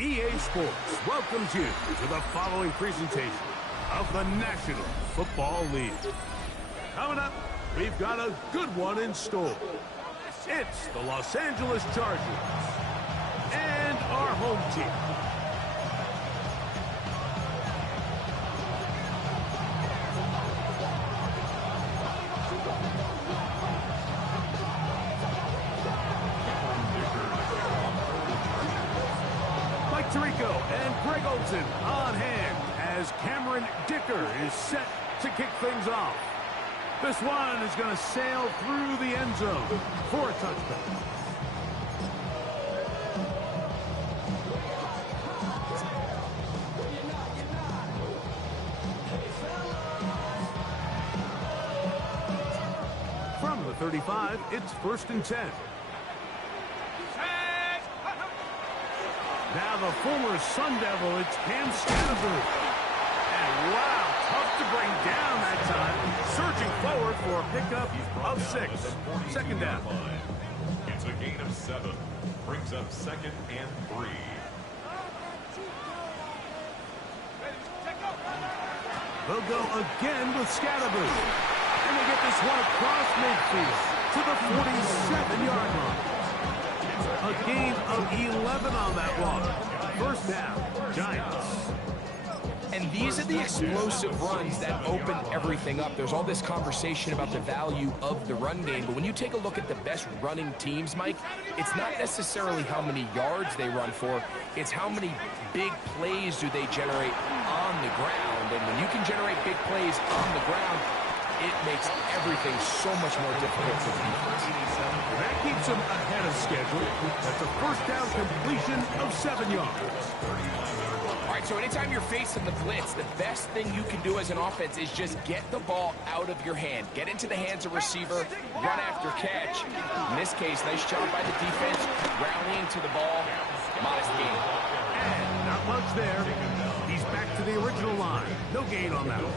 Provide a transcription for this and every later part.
EA Sports welcomes you to the following presentation of the National Football League. Coming up, we've got a good one in store. It's the Los Angeles Chargers and our home team. Tirico and Greg Olsen on hand as Cameron Dicker is set to kick things off. This one is going to sail through the end zone for a touchdown. From the 35, it's 1st and 10. Now the former Sun Devil, it's Cam Scattergood. And wow, tough to bring down that time. Surging forward for a pickup of 6. Second down. It's a gain of 7. Brings up 2nd and 3. They'll go again with Scattergood. And they get this one across midfield to the 47-yard line. A gain of 11 on that one. First down, Giants. And these are the explosive runs that open everything up. There's all this conversation about the value of the run game, but when you take a look at the best running teams, Mike, it's not necessarily how many yards they run for, it's how many big plays do they generate on the ground. And when you can generate big plays on the ground, it makes everything so much more difficult for the defense. That keeps them ahead of schedule. That's a first down completion of 7 yards. All right, so anytime you're facing the blitz, the best thing you can do as an offense is just get the ball out of your hand. Get into the hands of receiver, run after catch. In this case, nice job by the defense, rallying to the ball. Modest gain. And not much there. He's back to the original line. No gain on that one.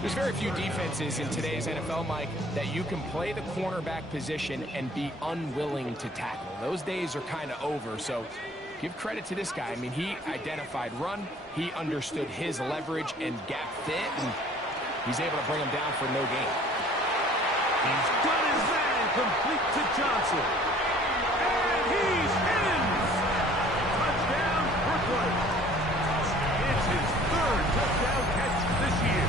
There's very few defenses in today's NFL, Mike, that you can play the cornerback position and be unwilling to tackle. Those days are kind of over, so give credit to this guy. I mean, he identified run, he understood his leverage and gap fit, and he's able to bring him down for no gain. He's got his man complete to Johnson. And he's in! Touchdown, Brooklyn. It's his 3rd touchdown catch this year.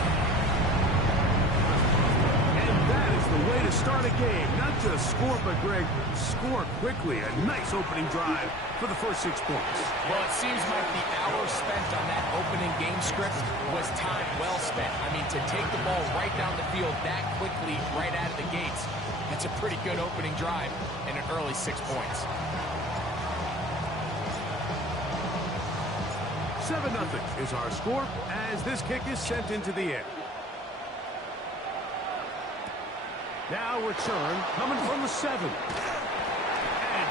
That is the way to start a game. Not just score, but, Greg, score quickly. A nice opening drive for the first 6 points. Well, it seems like the hour spent on that opening game script was time well spent. I mean, to take the ball right down the field that quickly right out of the gates, that's a pretty good opening drive and an early 6 points. 7-0 is our score as this kick is sent into the air. Now return coming from the 7. And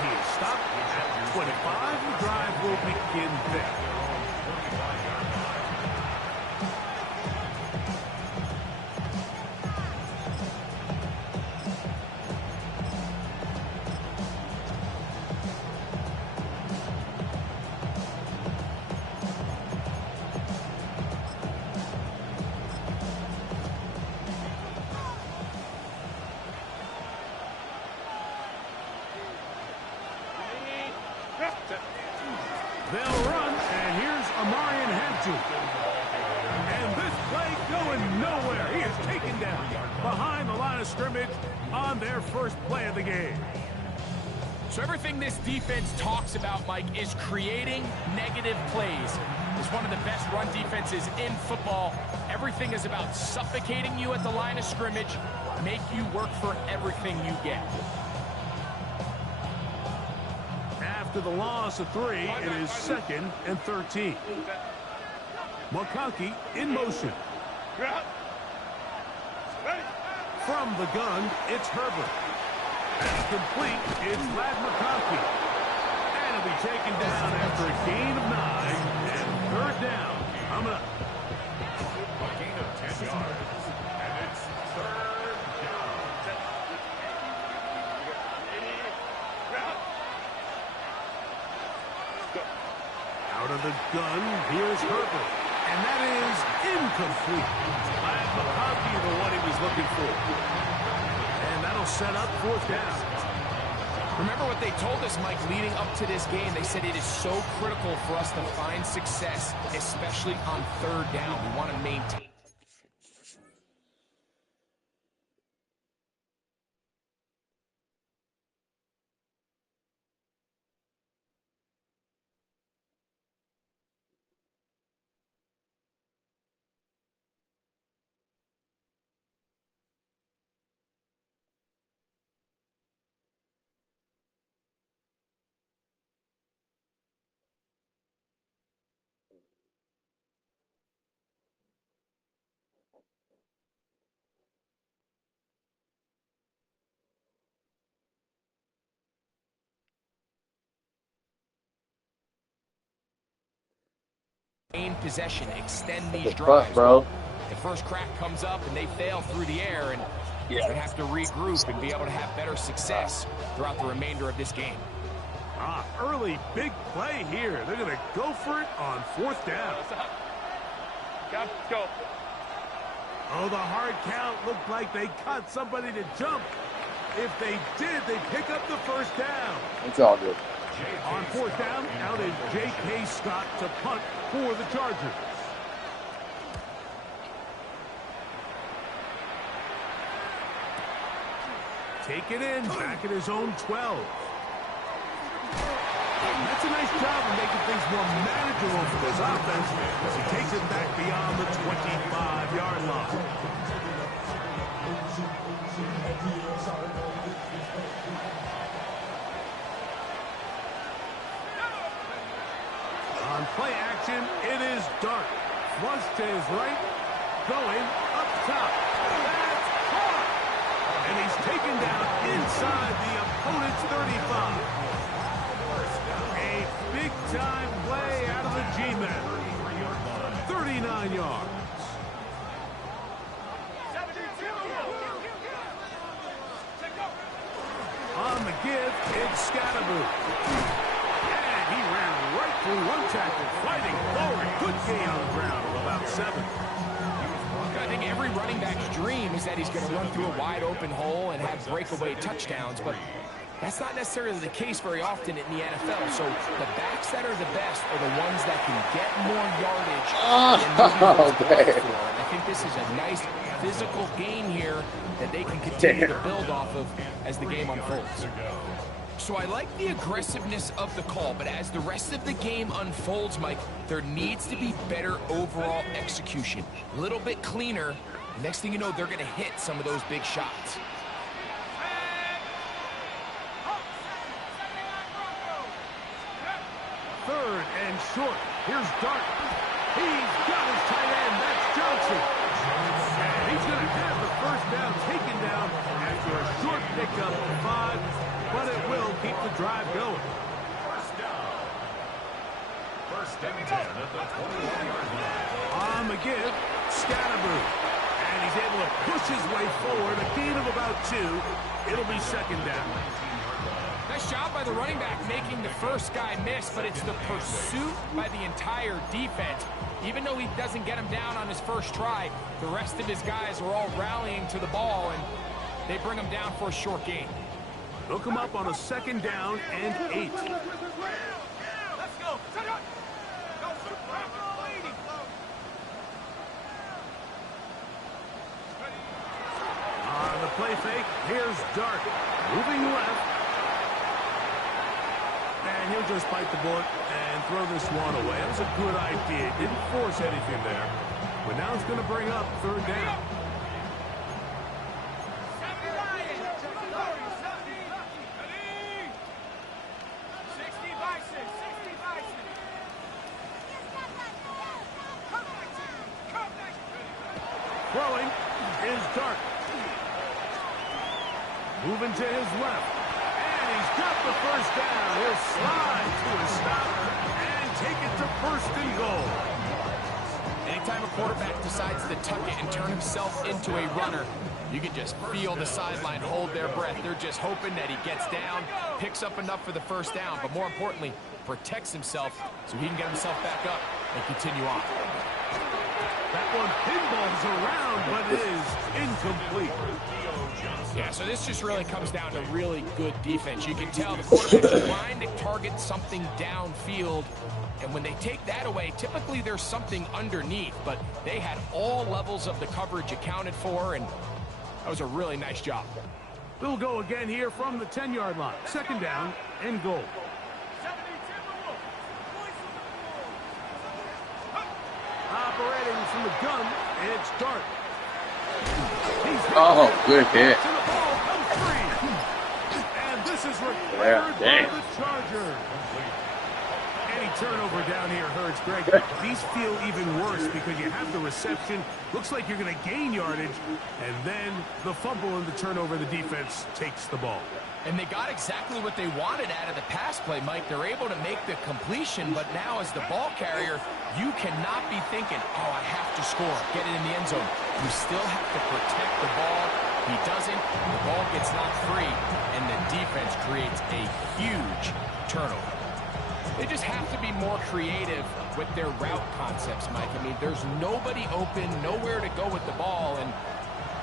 he is stopped at 25. The drive will begin there. They'll run, and here's Amarian Hampton. And this play going nowhere. He is taken down behind the line of scrimmage on their first play of the game. So everything this defense talks about, Mike, is creating negative plays. It's one of the best run defenses in football. Everything is about suffocating you at the line of scrimmage, make you work for everything you get. After the loss of 3, it is 2nd and 13. McConkey in motion. From the gun, it's Herbert. And complete, it's Lad McConkey. And he'll be taken down after a gain of 9 and 3rd down. Coming up. A gain of 10 yards. And it's 3rd down. Out of the gun, here's Herbert. And that is incomplete. Glad McConkey, the one he was looking for. And that'll set up 4th down. Remember what they told us, Mike, leading up to this game. They said it is so critical for us to find success, especially on 3rd down. We want to maintain. Possession, extend these drives. Bro. The first crack comes up and they fail through the air, and they have to regroup and be able to have better success throughout the remainder of this game. Early big play here. They're going to go for it on 4th down. Go. Oh, the hard count looked like they caught somebody to jump. If they did, they pick up the 1st down. It's all good. On 4th down, out is J.K. Scott to punt for the Chargers. Take it in, back at his own 12. That's a nice job of making things more manageable for this offense as he takes it back beyond the 25-yard line. On play action, it is Dart. Flush to his right, going up top. That's caught! And he's taken down inside the opponent's 35. A big-time play out of the G-Men. 39 yards. On the give, it's Scatterboo. He ran right through one tackle, fighting forward. Good gain on the ground of about 7. I think every running back's dream is that he's going to run through a wide open hole and have breakaway touchdowns, but that's not necessarily the case very often in the NFL. So the backs that are the best are the ones that can get more yardage. I think this is a nice physical gain here that they can continue to build off of as the game unfolds. So I like the aggressiveness of the call, but as the rest of the game unfolds, Mike, there needs to be better overall execution. A little bit cleaner. Next thing you know, they're going to hit some of those big shots. 3rd and short. Here's Dart. He's got his tight end. That's Johnson. And he's going to have the 1st down taken down after a short pickup of 5. But it will keep the drive going. 1st and 10 at the 21-yard line. On the give, Scatterboo. And he's able to push his way forward. A gain of about 2. It'll be 2nd down. Nice job by the running back making the first guy miss, but it's the pursuit by the entire defense. Even though he doesn't get him down on his first try, the rest of his guys are all rallying to the ball, and they bring him down for a short gain. Hook him up on a 2nd down and 8. Let's go. On the play fake, here's Dart. Moving left. And he'll just bite the bullet and throw this one away. That was a good idea. Didn't force anything there. But now it's going to bring up 3rd down. Throwing is Dart. Moving to his left. And he's got the 1st down. He'll slide to a stop and take it to 1st and goal. Anytime a quarterback decides to tuck it and turn himself into a runner, you can just feel the sideline hold their breath. They're just hoping that he gets down, picks up enough for the first down, but more importantly, protects himself so he can get himself back up and continue on. That one pinballs around, but is incomplete. Yeah, so this just really comes down to really good defense. You can tell the quarterback's trying to target something downfield, and when they take that away, typically there's something underneath, but they had all levels of the coverage accounted for, and that was a really nice job. We'll go again here from the 10-yard line. Second down and goal. Operating from the gun, it's Dart. Oh, good hit. And this is recovered by the Chargers. Any turnover down here hurts, Greg. These feel even worse because you have the reception. Looks like you're going to gain yardage. And then the fumble and the turnover, the defense takes the ball. And they got exactly what they wanted out of the pass play, Mike. They're able to make the completion, but now as the ball carrier, you cannot be thinking, oh, I have to score, get it in the end zone. You still have to protect the ball. He doesn't. The ball gets knocked free, and the defense creates a huge turnover. They just have to be more creative with their route concepts, Mike. I mean, there's nobody open, nowhere to go with the ball, and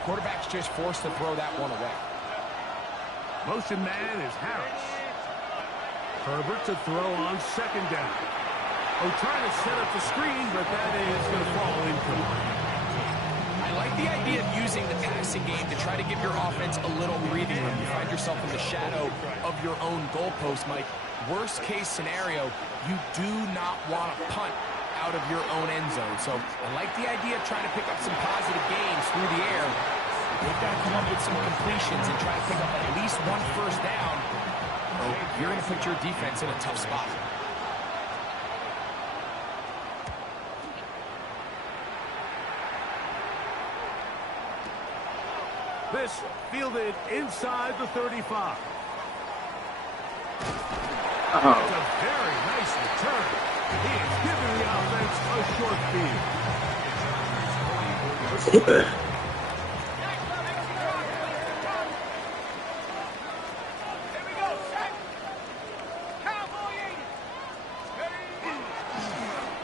quarterback's just forced to throw that one away. Motion man is Harris. Herbert to throw on second down. Oh, trying to set up the screen, but that is going to fall incomplete. I like the idea of using the passing game to try to give your offense a little breathing room. You find yourself in the shadow of your own goalpost, Mike. Worst case scenario, you do not want to punt out of your own end zone. So I like the idea of trying to pick up some positive gains through the air. They've got to come up with some completions and try to pick up at least one first down. Oh, you're going to put your defense in a tough spot. This fielded inside the 35. It's a very nice return. He is giving the offense a short field.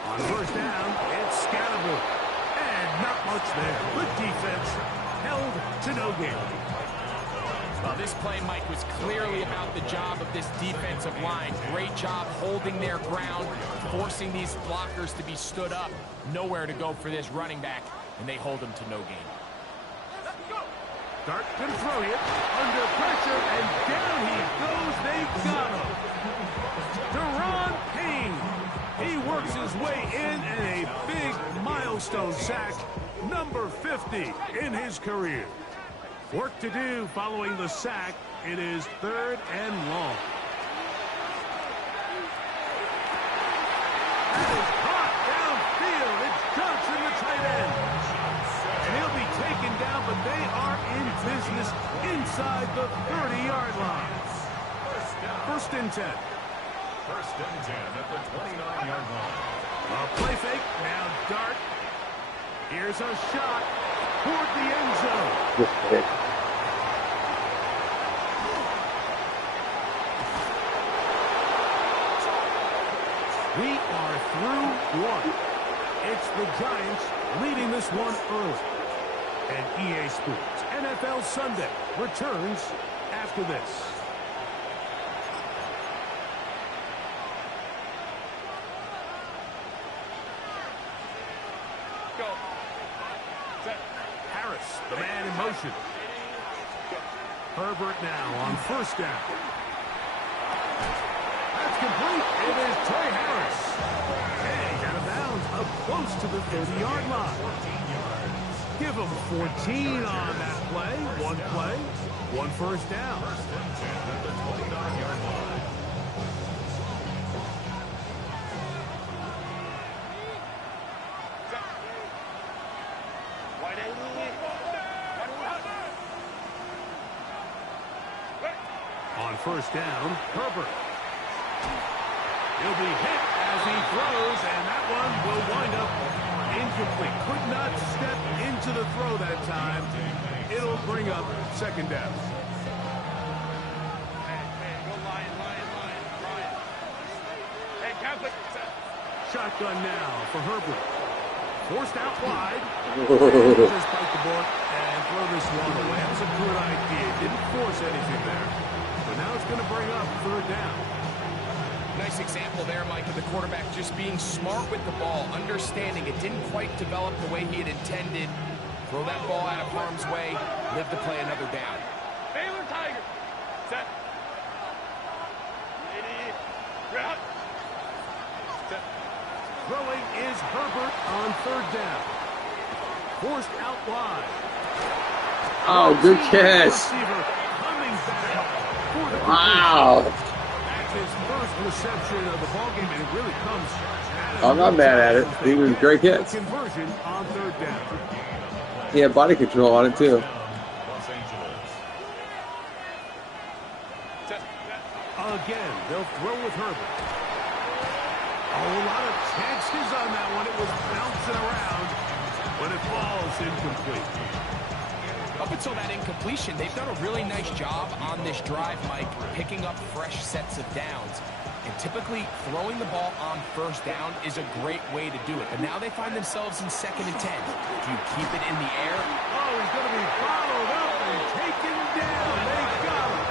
On first down, it's Scatterboard. And not much there. Good defense. Held to no gain. Well, this play, Mike, was clearly about the job of this defensive line. Great job holding their ground, forcing these blockers to be stood up. Nowhere to go for this running back, and they hold him to no gain. Dart can throw it under pressure, and down he goes. They've got him. Deron Payne. He works his way in, and a big milestone sack, number 50 in his career. Work to do following the sack. It is third and long. That is hot downfield. It's Johnson, the tight end. And he'll be taken down, but they are in business inside the 30-yard line. First and 10. First and 10 at the 29-yard line. A play fake. Now Dart. Here's a shot toward the end zone. We are through one. It's the Giants leading this one early. And EA Sports NFL Sunday returns after this. Harris, the man in motion. Herbert now on first down. That's complete. It is Trey Harris. Hey, out of bounds, up close to the 30-yard line. Give him 14 on that play. One first down. First and 10 at the 29-yard line. On first down, Herbert. He'll be hit as he throws, and that one will wind up incomplete. Could not step into the throw that time. It'll bring up second down. Shotgun now for Herbert. Forced out wide. Just bite the board and throw this one away. That was a good idea. Didn't force anything there. But now it's going to bring up third down. Nice example there, Mike, of the quarterback just being smart with the ball, understanding it didn't quite develop the way he had intended. Throw that ball out of harm's way, live to play another down. Baylor Tiger. Set. Route. Set. Throwing is Herbert on third down. Forced out wide. Oh, good catch. Wow. That's his first reception of the ballgame, and it really comes. I'm not mad at it. He was a great catch. Conversion on third down. He had body control on it, too. Again, they'll throw with Herbert. A lot of chances on that one. It was bouncing around, but it falls incomplete. Up until that incompletion, they've done a really nice job on this drive, Mike, picking up fresh sets of downs. And typically, throwing the ball on first down is a great way to do it. But now they find themselves in 2nd and 10. Do you keep it in the air? Oh, he's going to be followed up and taken down. They got him.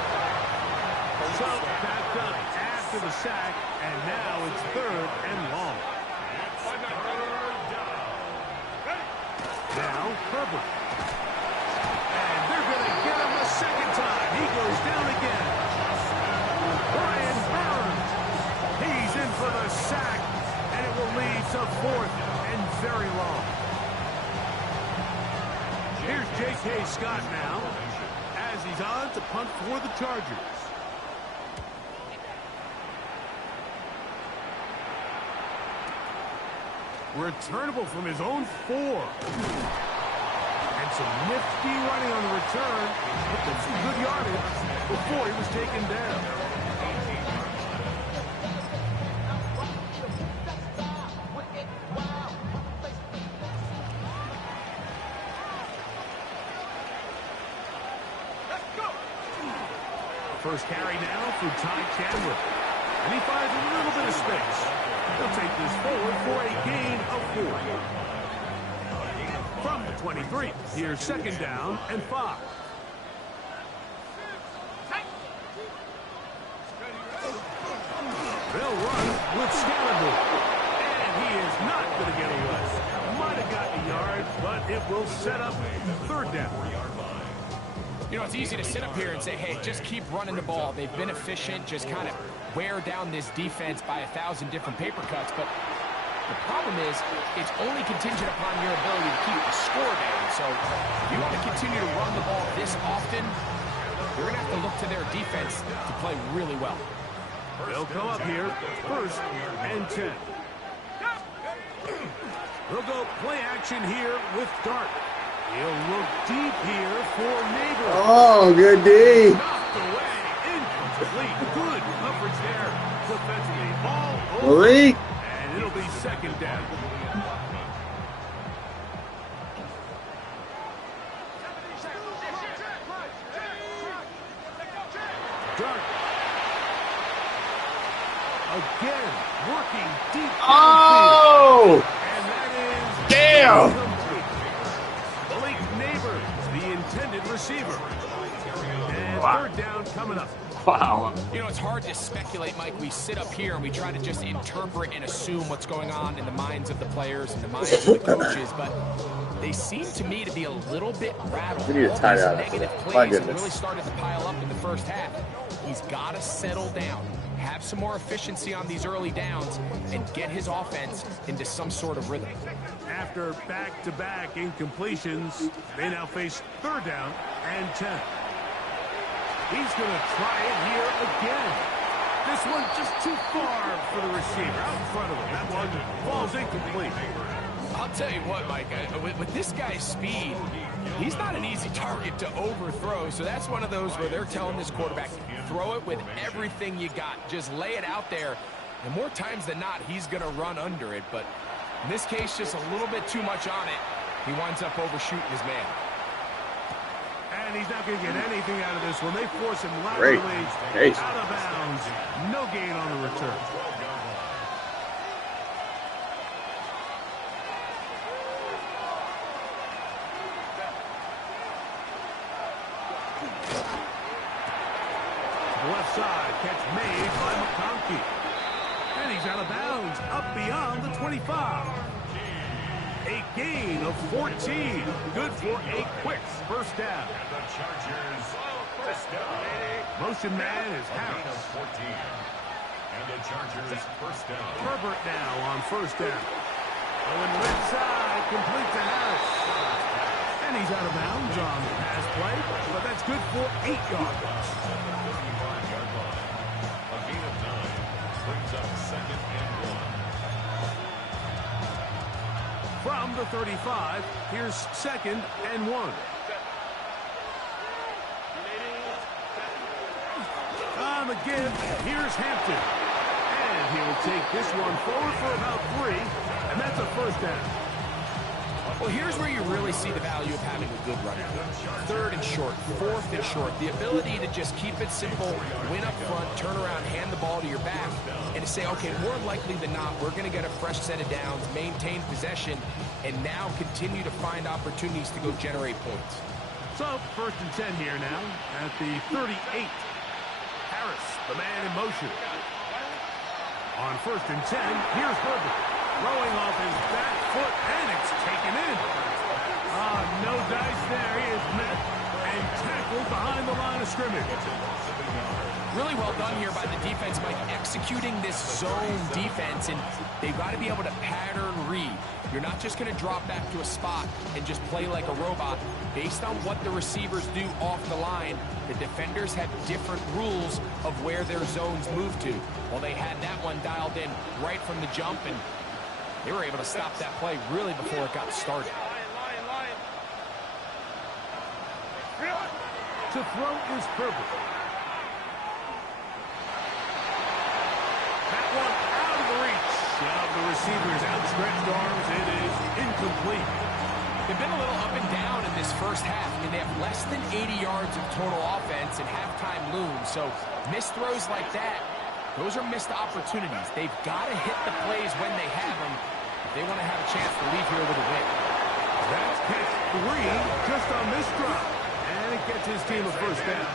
So backed up after the sack, and now it's 3rd and long. Now, Herbert. And they're going to get him a second time. He goes down again. Brian Burns. He's in for the sack, and it will lead to 4th and very long. Here's J.K. Scott now, as he's on to punt for the Chargers. Returnable from his own 4. And some nifty running on the return. Looked at some good yardage before he was taken down. First carry now for Ty Chandler. And he finds a little bit of space. He'll take this forward for a gain of 4. From the 23, here's 2nd down and 5. They'll run with Scalaboo. And he is not going to get away. Might have gotten a yard, but it will set up 3rd down. You know, it's easy to sit up here and say, hey, just keep running the ball. They've been efficient, just kind of wear down this defense by 1,000 different paper cuts. But the problem is, it's only contingent upon your ability to keep the score down. So if you want to continue to run the ball this often, you're going to have to look to their defense to play really well. They'll come up here, 1st and 10. They'll go play action here with Dart. He'll look deep here for Neighbor. Oh, good D. Knocked away, incomplete. Good coverage there. Defensively, all over. Malik. And it'll be 2nd down. Dart. Again, working deep. Oh! And that is Damn! incomplete. Malik Neighbors, the intended receiver. And 3rd down coming up. Wow. You know, it's hard to speculate, Mike. We sit up here and we try to just interpret and assume what's going on in the minds of the players and the minds of the coaches, but they seem to me to be a little bit rattled. We need a tight All end. these negative My plays goodness. have really started to pile up in the first half. He's got to settle down, have some more efficiency on these early downs, and get his offense into some sort of rhythm. After back-to-back incompletions, they now face 3rd down and 10. He's going to try it here again. This one just too far for the receiver out in front of him. That one falls incomplete. I'll tell you what, Mike, with this guy's speed, he's not an easy target to overthrow. So that's one of those where they're telling this quarterback, throw it with everything you got. Just lay it out there. And more times than not, he's going to run under it. But In this case, just a little bit too much on it. He winds up overshooting his man. And he's not going to get anything out of this one. They force him Great. laterally Hey. out of bounds. No gain on the return. Left side, catch made by McConkey. And he's out of bounds, up beyond the 25. A gain of 14. Good for a quick first down. And the Chargers first down. Motion man is Harris. 14. And the Chargers first down. Herbert now on first down. Going left side, complete to Harris. And he's out of bounds on the pass play, but that's good for 8 yards. 55-yard line. A gain of 9 brings up second and 1. From the 35, here's second and 1. On the give, here's Hampton. And he'll take this one forward for about 3, and that's a first down. Well, here's where you really see the value of having a good running game. Third and short, fourth and short. The ability to just keep it simple, win up front, turn around, hand the ball to your back, and to say, okay, more likely than not, we're going to get a fresh set of downs, maintain possession, and now continue to find opportunities to go generate points. So, first and 10 here now at the 38. Harris, the man in motion. On first and 10, here's Herbert. Throwing off his back foot, and it's taken in. No dice there. He is met and tackled behind the line of scrimmage. Really well done here by the defense, Mike, executing this zone defense, and they've got to be able to pattern read. You're not just going to drop back to a spot and just play like a robot. Based on what the receivers do off the line, the defenders have different rules of where their zones move to. Well, they had that one dialed in right from the jump, and they were able to stop that play really before it got started. To throw is Herbert. That one out of the reach of the receiver's outstretched arms. It is incomplete. They've been a little up and down in this first half. I mean, they have less than 80 yards of total offense, and halftime looms. So missed throws like that, those are missed opportunities. They've got to hit the plays when they have them if they want to have a chance to leave here with a win. That's catch 3 just on this drive. And it gets his team a first down.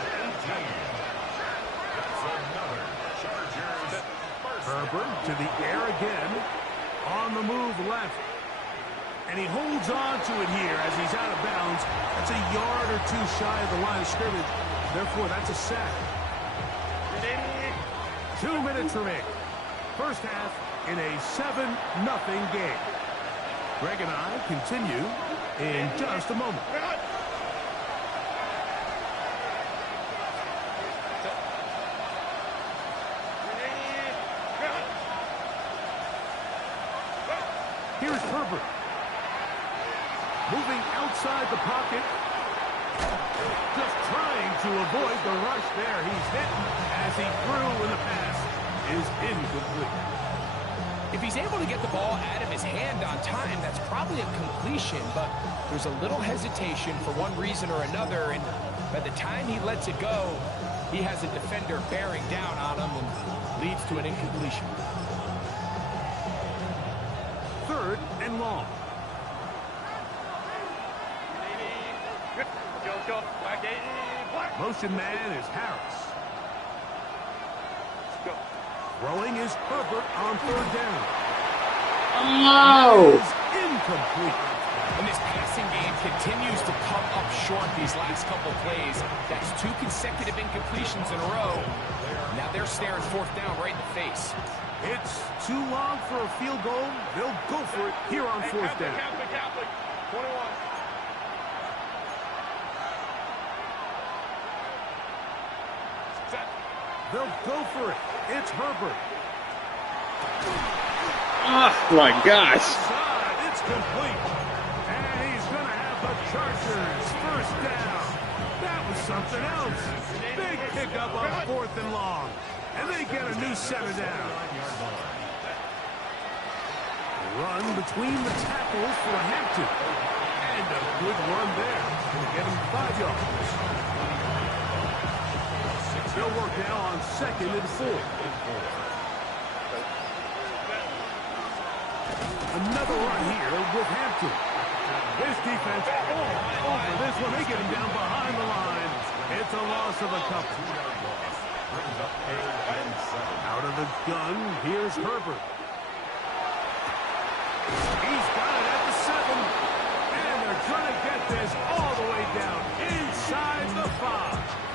Herbert to the air again. On the move left. And he holds on to it here as he's out of bounds. That's a yard or 2 shy of the line of scrimmage. Therefore, that's a sack. 2 minutes remaining. First half in a 7-0 game. Greg and I continue in just a moment. Here's Herbert. Moving outside the pocket. Just trying to avoid the rush there. He's hit as he threw, and the pass is incomplete. If he's able to get the ball out of his hand on time, that's probably a completion, but there's a little hesitation for one reason or another, and by the time he lets it go, he has a defender bearing down on him and leads to an incompletion. Third and long. Motion man is Harris. Throwing is Herbert on third down. Oh! Incomplete. And this passing game continues to come up short these last couple plays. That's 2 consecutive incompletions in a row. Now they're staring fourth down right in the face. It's too long for a field goal. They'll go for it here on fourth down. 21. They'll go for it. It's Herbert. Oh my gosh. It's complete. And he's going to have the Chargers first down. That was something else. Big pickup on fourth and long. And they get a new set of down. Run between the tackles for Hampton. And a good run there. Going to get him 5 yards. They'll work now on 2nd and 4. Another run here with Hampton. This defense all over this one. They get him down behind the line. It's a loss of a couple. Out of the gun, here's Herbert. He's got it at the 7. And they're trying to get this all the way down inside the 5.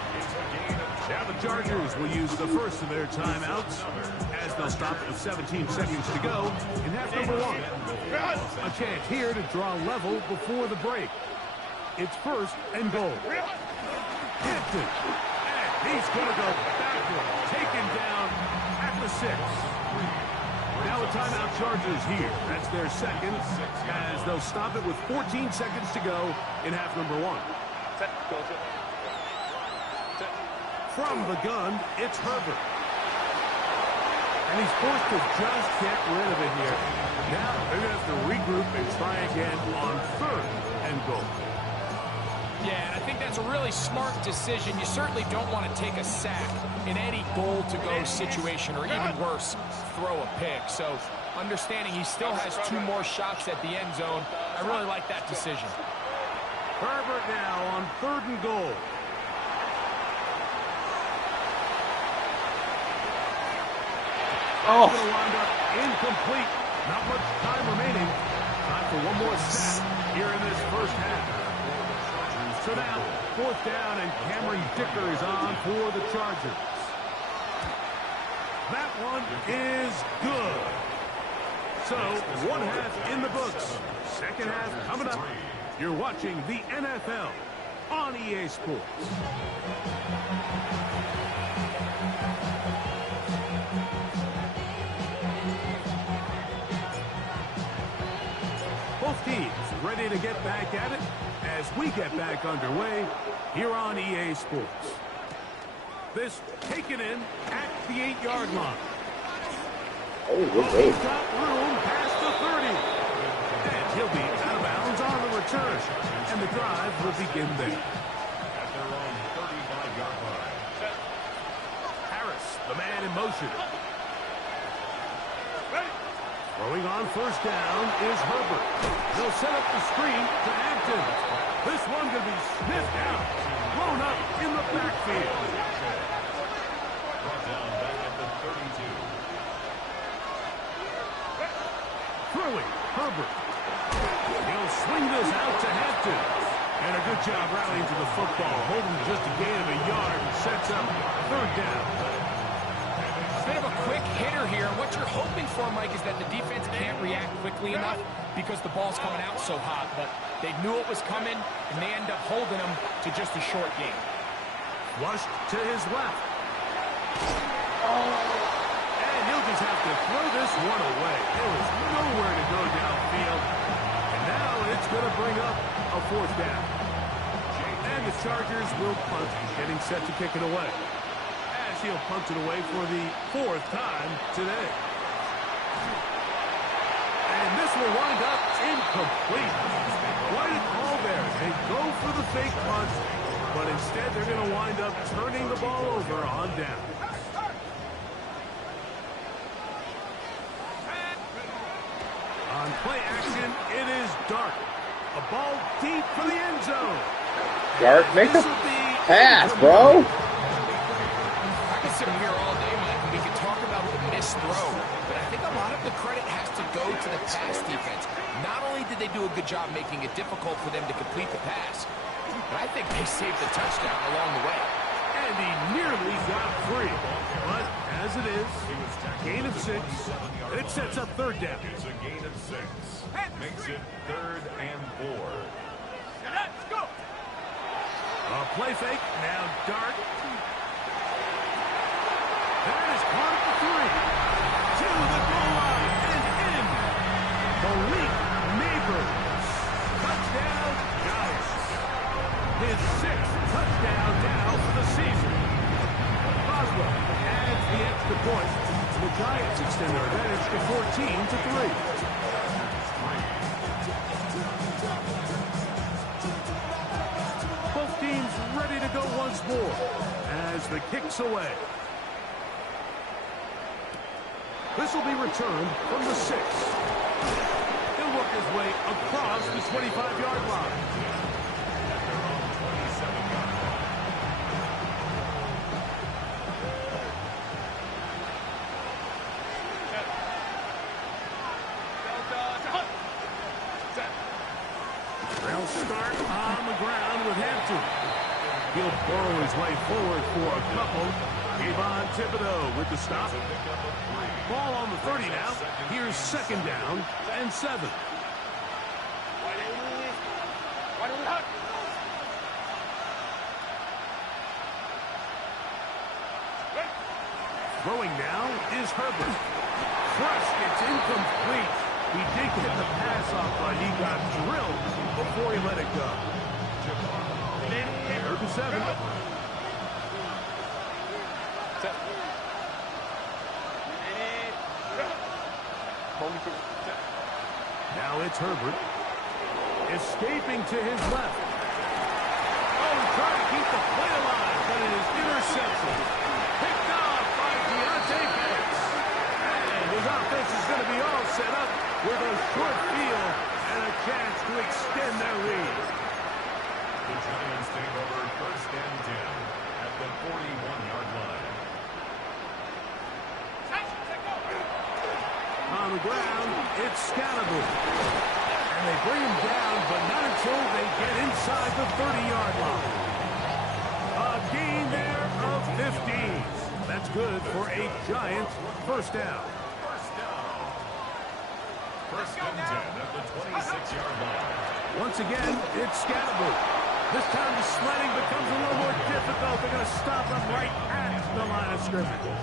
Now the Chargers will use the first of their timeouts as they'll stop with 17 seconds to go in half number 1. A chance here to draw level before the break. It's 1st and goal. Hampton. And he's going to go backwards. Taken down at the 6. Now a timeout Chargers here. That's their 2nd as they'll stop it with 14 seconds to go in half number 1. From the gun, it's Herbert. And he's forced to just get rid of it here. Now they're going to have to regroup and try again on 3rd and goal. Yeah, and I think that's a really smart decision. You certainly don't want to take a sack in any goal-to-go situation, or even worse, throw a pick. So understanding he still has 2 more shots at the end zone, I really like that decision. Herbert now on 3rd and goal. Oh. Going to wind up incomplete. Not much time remaining. Time for one more snap here in this first half. So now, 4th down, and Cameron Dicker is on for the Chargers. That one is good. So, 1 half in the books. 2nd half coming up. You're watching the NFL on EA Sports. Both teams ready to get back at it as we get back underway here on EA Sports. This taken in at the 8-yard line. Oh, good He's move. got room past the 30. And he'll be out of bounds on the return. And the drive will begin there. At their own 35-yard line. Harris, the man in motion. Throwing on 1st down is Herbert. They'll set up the screen to Hampton. This one going to be sniffed out. Thrown up in the backfield. Brought down back at the 32. Throwing, Herbert. He'll swing this out to Hampton. And a good job rallying to the football. Holding just a gain of a yard. Sets up 3rd down. A bit of a quick hitter here. What you're hoping for, Mike, is that the defense can't react quickly enough because the ball's coming out so hot. But they knew it was coming, and they end up holding them to just a short game. Flushed to his left. And he'll just have to throw this one away. There was nowhere to go downfield. And now it's going to bring up a 4th down. And the Chargers will punt, getting set to kick it away. As he'll punt it away for the 4th time today. And this will wind up incomplete. Quite a call there. They go for the fake punt, but instead they're going to wind up turning the ball over on down. On play action, it is Dart. A ball deep for the end zone. Dart, make the This will be pass, bro. I could sit here all day, Mike, and we could talk about the missed throw, but I think a lot of the credit has to go to the pass defense. Not only did they do a good job making it difficult for them to complete the pass, but I think they saved the touchdown along the way. And he nearly got free. But as it is, gain of 6, and it sets up 3rd down. It's a gain of 6. Makes it 3rd and 4. Let's go. A play fake, now Dart. That is caught at the 3. To the goal line and in. Malik Neighbors. Touchdown, Giants. His 6th touchdown now for the season. Boswell adds the extra point. The Giants extend their advantage to 14-3. seems ready to go once more as the kick's away. This will be returned from the 6. He'll work his way across the 25-yard line. They'll start on the ground with Hampton. He'll burrow his way forward for a couple. Kayvon Thibodeau with the stop. Ball on the 30 now. Here's 2nd down and 7. Throwing now is Herbert. Crushed, it's incomplete. He did get the pass off, but he got drilled before he let it go. 3rd and 7. Now it's Herbert. Escaping to his left. Oh, trying to keep the play alive, but it is intercepted. Picked off by Deontay Banks. And his offense is going to be all set up with a short field and a chance to extend their lead. The Giants take over 1st and 10 at the 41-yard line. On the ground, it's Scalaboo. And they bring him down, but not until they get inside the 30-yard line. A gain there of 15. That's good for a Giant 1st down. 1st and 10 at the 26-yard line. Once again, it's Scalaboo. This time the sledding becomes a little more difficult. They're going to stop him right at the line of scrimmage.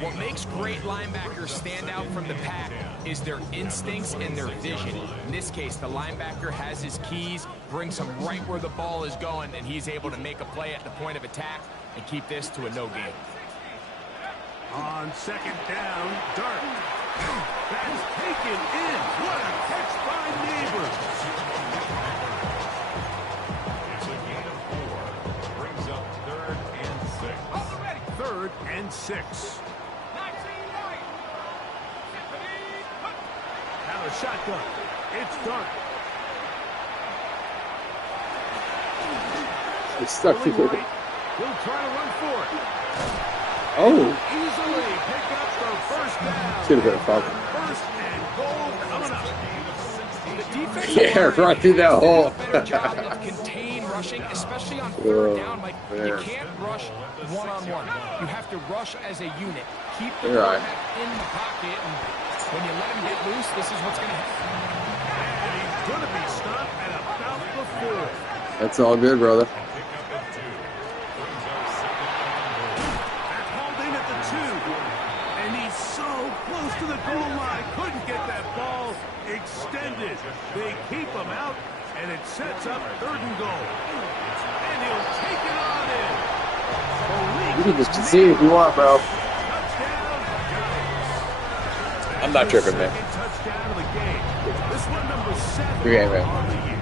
What makes great linebackers stand out from the pack is their instincts and their vision. In this case, the linebacker has his keys, brings him right where the ball is going, and he's able to make a play at the point of attack and keep this to a no gain. On 2nd down, Dart. That's taken in. What a catch by Neighbors. It's a gain of 4. Brings up 3rd and 6. 3rd and 6. Now a shotgun. It's Dart. He's stuck to Right. it. He'll try to run for it. Oh, Easily pick up the 1st down. should have been a foul. 1st and goal coming up. The defense Yeah, right through that hole. better job of contain rushing, especially on 3rd down. Like, you man. can't rush one-on-one. You have to rush as a unit. Keep the You're right. quarterback in the pocket, and when you let him get loose, this is what's going to happen. And he's going to be stopped at about the 4. That's all good, brother. That's hauled in at the 2. And he's so close to the goal line. Couldn't get that ball extended. They keep him out, and it sets up 3rd and goal. And he'll take it on in. You can just concede if you want, bro. Touchdown, Giants. I'm not tripping, man. Second touchdown of the game. This one number 7 Great, man. on the year.